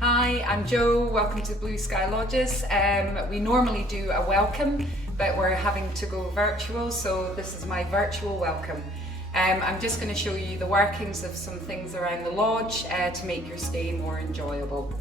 Hi, I'm Jo. Welcome to Blue Sky Lodges. We normally do a welcome, but we're having to go virtual, so this is my virtual welcome. I'm just going to show you the workings of some things around the lodge to make your stay more enjoyable.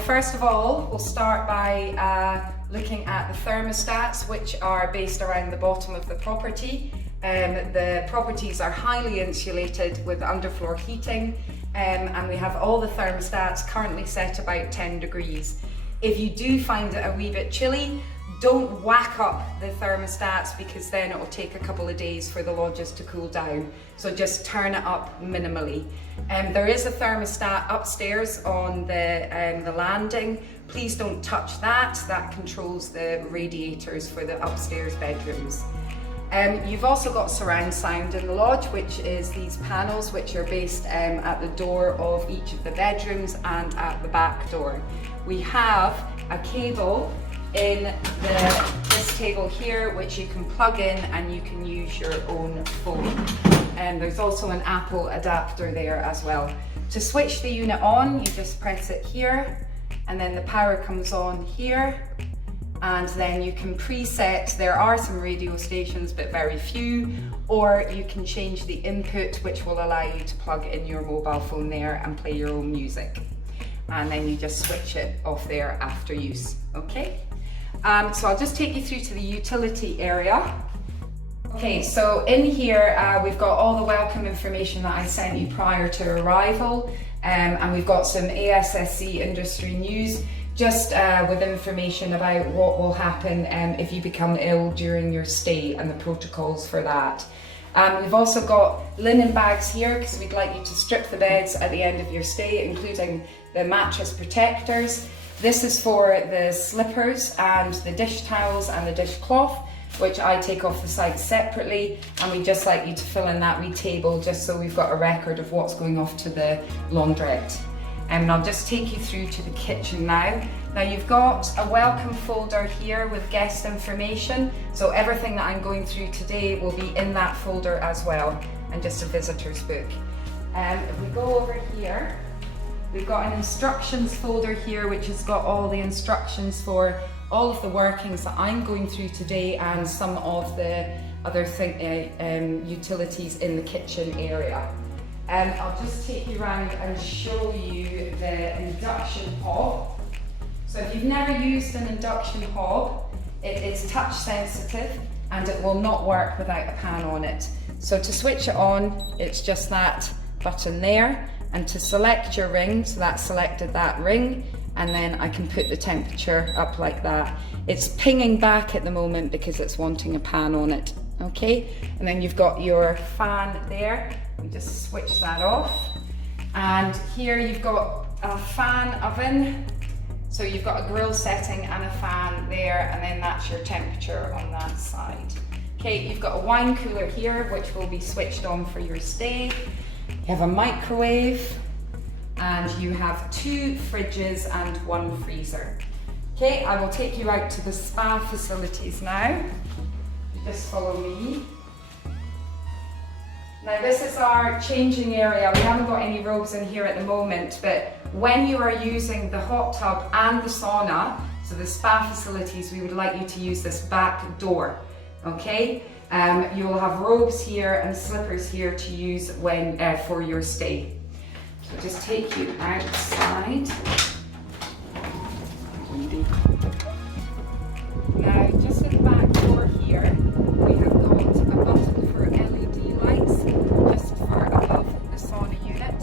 First of all, we'll start by looking at the thermostats, which are based around the bottom of the property. The properties are highly insulated with underfloor heating, and we have all the thermostats currently set about 10 degrees. If you do find it a wee bit chilly, don't whack up the thermostats, because then it will take a couple of days for the lodges to cool down. So just turn it up minimally. There is a thermostat upstairs on the landing. Please don't touch that. That controls the radiators for the upstairs bedrooms. You've also got surround sound in the lodge, which is these panels, which are based at the door of each of the bedrooms and at the back door. We have a cable in this table here, which you can plug in and you can use your own phone. And there's also an Apple adapter there as well. To switch the unit on, you just press it here, and then the power comes on here. And then you can preset, there are some radio stations but very few, or you can change the input, which will allow you to plug in your mobile phone there and play your own music. And then you just switch it off there after use, okay? So I'll just take you through to the utility area. Okay, so in here we've got all the welcome information that I sent you prior to arrival, and we've got some ASSC industry news, just with information about what will happen if you become ill during your stay and the protocols for that. We've also got linen bags here, because we'd like you to strip the beds at the end of your stay, including the mattress protectors. This is for the slippers and the dish towels and the dishcloth, which I take off the site separately, and we'd just like you to fill in that wee table just so we've got a record of what's going off to the laundrette. And I'll just take you through to the kitchen now. Now you've got a welcome folder here with guest information, so everything that I'm going through today will be in that folder as well, and just a visitor's book. If we go over here, we've got an instructions folder here, which has got all the instructions for all of the workings that I'm going through today, and some of the other utilities in the kitchen area. I'll just take you around and show you the induction hob. So if you've never used an induction hob, it is touch sensitive and it will not work without a pan on it. So to switch it on, it's just that button there, and to select your ring, so that selected that ring, and then I can put the temperature up like that. It's pinging back at the moment because it's wanting a pan on it, okay? And then you've got your fan there. We just switch that off. And here you've got a fan oven. So you've got a grill setting and a fan there, and then that's your temperature on that side. Okay, you've got a wine cooler here, which will be switched on for your stay. You have a microwave, and you have 2 fridges and 1 freezer. Okay, I will take you out to the spa facilities now. Just follow me. Now this is our changing area. We haven't got any robes in here at the moment, but when you are using the hot tub and the sauna, so the spa facilities, we would like you to use this back door, okay? You will have robes here and slippers here to use when for your stay. So I'll just take you outside. Now just at the back door here, we have got a button for LED lights just for above the sauna unit.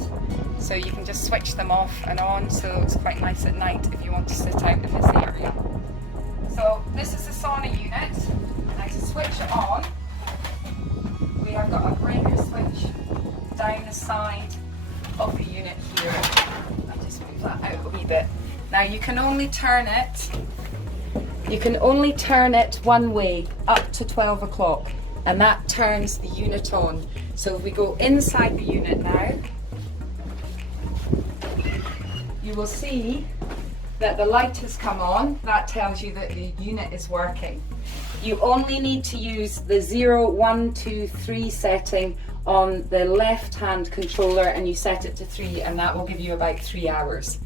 So you can just switch them off and on, so it's quite nice at night if you want to sit out in this area. So this is the sauna unit, and to switch it on, we have got a breaker switch down the side of the unit here. I'll just move that out a wee bit. Now you can only turn it one way up to 12 o'clock, and that turns the unit on. So if we go inside the unit now, you will see that the light has come on. That tells you that the unit is working. You only need to use the 0, 1, 2, 3 setting on the left hand controller, and you set it to 3, and that will give you about 3 hours.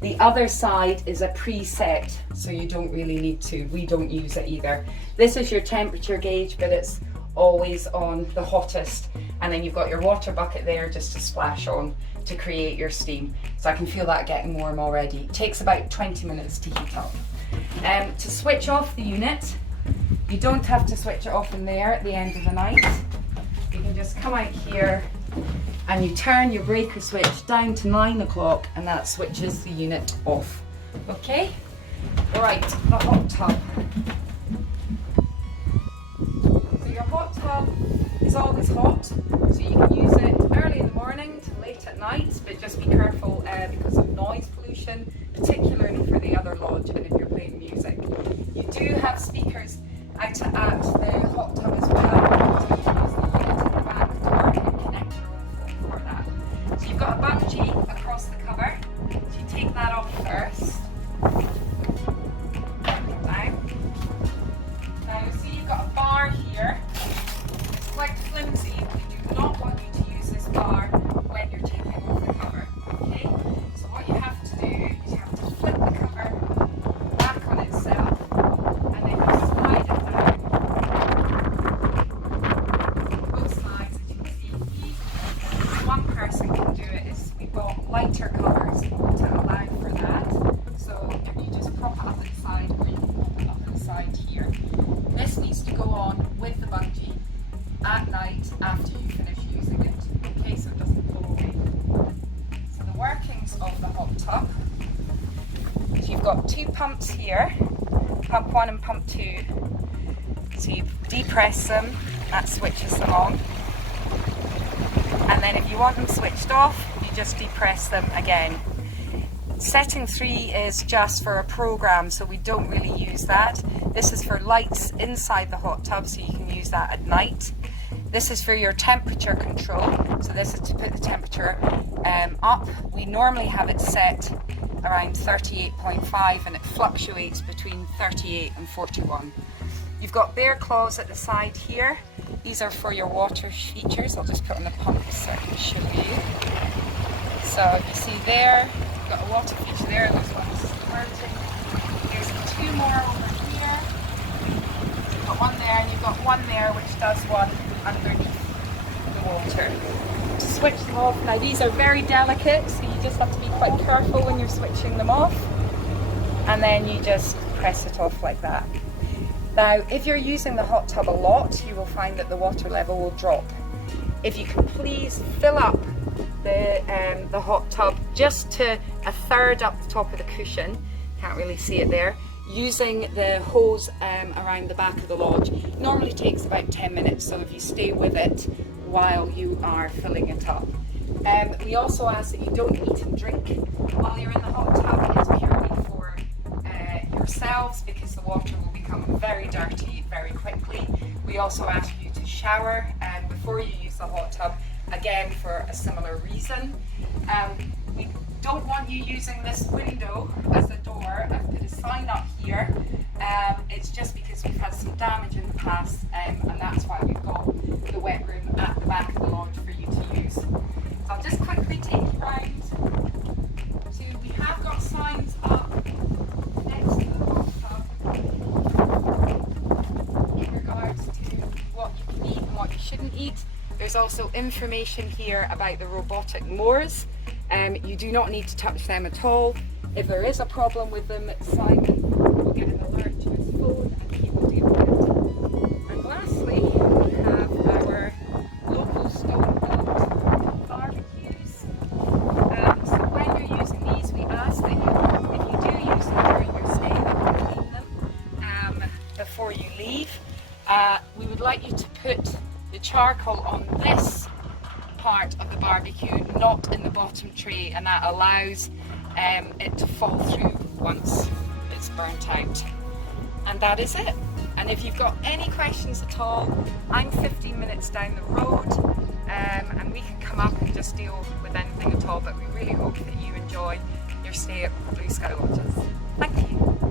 The other side is a preset, so you don't really need to. We don't use it either. This is your temperature gauge, but it's always on the hottest. And then you've got your water bucket there just to splash on to create your steam. So I can feel that getting warm already. It takes about 20 minutes to heat up. To switch off the unit, you don't have to switch it off in there at the end of the night. You can just come out here and you turn your breaker switch down to 9 o'clock and that switches the unit off. Okay? Right, the hot tub. So your hot tub is always hot, so you can use it early in the morning to late at night, but just be careful because of noise pollution, particularly for the other lodge and if you're playing music. You do have speakers out at the hot tub as well, so you can use the unit at the back door and connect your own phone for that. So you've got a bungee across the cover, so you take that off first. Now see you've got a bar here. It's quite flimsy. We do not want you to use this bar when you're taking off the cover. Okay? So what you have to do is you have to flip the cover back on itself and then you slide it down. Both sides, as you can see, easily. One person can do it. We've got lighter covers to allow for that. So if you just prop it up inside or you can prop it up inside here. This needs to go on with the bungee at night after you finish using it, okay, so it doesn't fall away. So the workings of the hot tub is you've got two pumps here, pump 1 and pump 2. So you depress them, that switches them on. And then if you want them switched off, you just depress them again. Setting 3 is just for a program, so we don't really use that. This is for lights inside the hot tub, so you can use that at night. This is for your temperature control, so this is to put the temperature up. We normally have it set around 38.5 and it fluctuates between 38 and 41. You've got bear claws at the side here. These are for your water features. I'll just put on the pump so I can show you. So if you see there, you've got a water feature there, there's one submerging. There's 2 more over here. You've got one there and you've got one there which does one underneath the water. To switch them off, now these are very delicate, so you just have to be quite careful when you're switching them off. And then you just press it off like that. Now, if you're using the hot tub a lot, you will find that the water level will drop. If you can please fill up the hot tub just to 1/3 up the top of the cushion, can't really see it there, using the hose around the back of the lodge. It normally takes about 10 minutes, so if you stay with it while you are filling it up. We also ask that you don't eat and drink while you're in the hot tub. It's purely for yourselves because the water will become very dirty very quickly. We also ask you to shower before you use the hot tub, again for a similar reason. We don't want you using this window as a door. I've put a sign up here. It's just because we've had some damage in the past and that's why we've got the wet room at the back of the lodge for you to use. So I'll just quickly take you round. So we have got signs up next to the hot tub in regards to what you can eat and what you shouldn't eat. There's also information here about the robotic moors. You do not need to touch them at all. If there is a problem with them, Simon will get an alert to his phone and he will deal with it. And lastly, we have our local stone-built barbecues. So when you're using these, we ask that you, if you do use them during your stay, that you clean them before you leave. We would like you to put the charcoal on this part of the barbecue, not in the bottom tray, and that allows it to fall through once it's burnt out. And that is it. And if you've got any questions at all, I'm 15 minutes down the road and we can come up and just deal with anything at all, but we really hope that you enjoy your stay at Blue Sky Lodges. Thank you.